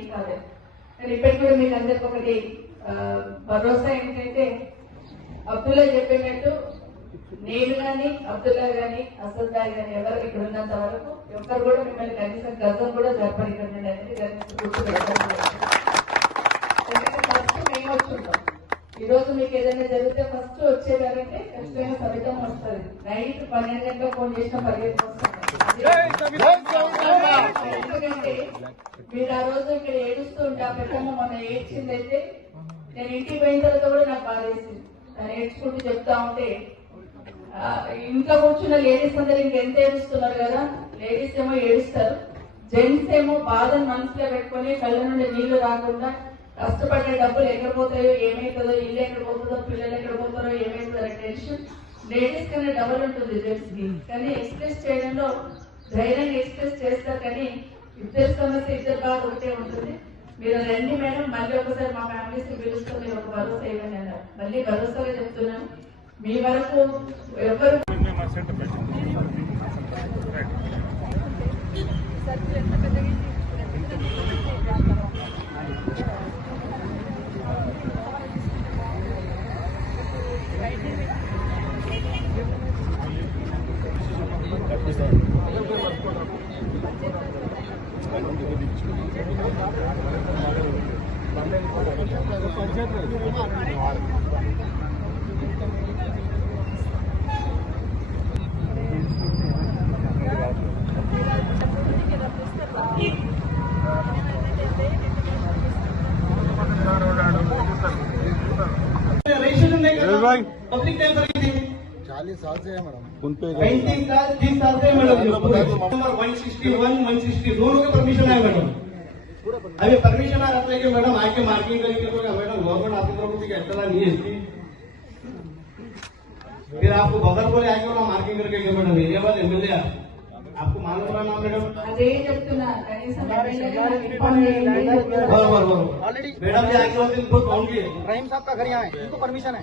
ఏం కాదు. కానీ ఇప్పటికి కూడా మీకు అందరికి ఒకటి భరోసా ఏంటంటే అబ్దుల్లా చెప్పినట్టు నేను కానీ అబ్దుల్లా కానీ అసదుల్లాహ్ కానీ ఎవరు ఇక్కడ ఉన్నంత వరకు ఎవరు కూడా మిమ్మల్ని కనీసం గతం కూడా జరపనికండి అనేది ఫస్ట్ మేము వచ్చుంటాం. ఈ రోజు మీకు ఏదైనా జరిగితే ఫస్ట్ వచ్చేదారంటే ఖచ్చితంగా ఫలితం వస్తుంది. నైట్ 12 గంటలకు ఫోన్ చేసిన పరిగెత్తుకు వస్తుంది. ఎందుకంటే మీరు ఆ రోజు ఇక్కడ ఏడుస్తూ ఉంటా పెద్దమ్మ మొన్న ఏడ్చిందైతే నేను ఇంటికి పోయిన తర్వాత కూడా నాకు బాధ వేసింది. తను ఏడ్చుకుంటూ చెప్తా ఉంటే ఇంట్లో కూర్చున్న లేడీస్ అందరూ ఇంకెంత ఏడుస్తున్నారు కదా, లేడీస్ ఏమో ఏడుస్తారు, జెంట్స్ ఏమో బాధను మనసులో పెట్టుకుని కళ్ళ నుండి నీళ్లు రాకుండా కష్టపడిన డబ్బులు ఎక్కడ పోతాయో ఏమైతుందో, ఇల్లు ఎక్కడ పోతుందో, పిల్లలు ఎక్కడ పోతారో ఏమైతుందో టెన్షన్ లేడీస్ కన్నా డబుల్ ఉంటుంది జెంట్స్ కి. కానీ ఎక్స్ప్రెస్ చేయడంలో ధైర్యంగా ఎక్స్ప్రెస్ చేస్తారు. కానీ ఇద్దరు సమస్య ఇద్దరు బాగా ఒకటే ఉంటుంది. మీరు రండి మేడం, మళ్ళీ ఒకసారి మా ఫ్యామిలీస్ పిలుస్తూ మీరు ఒక భరోసా ఇవ్వండి అన్నారు. మళ్ళీ భరోసాగా చెప్తున్నాను, మీ వరకు ఎవరు पब्लिक टेम्पर 40 साल से है मैडम, 35 साल 30 साल से मैडम नंबर 161 160 दोनों के परमिशन है मैडम। अभी परमिशन आ रहा है कि मैडम आके मार्किंग करेंगे तो मैडम गवर्नमेंट ऑफिसरों को ऐसा नहीं है इसकी, फिर आपको बगल बोले आके वहाँ मार्किंग करके मैडम एरिया वाले एमएलए आपको मालूम रहा ना मैडम। అదే చెప్తున్నా కనీసం मैडम जी आके वहाँ काउंट किए इब्राहिम साहब का घर यहाँ है, इनको परमिशन है।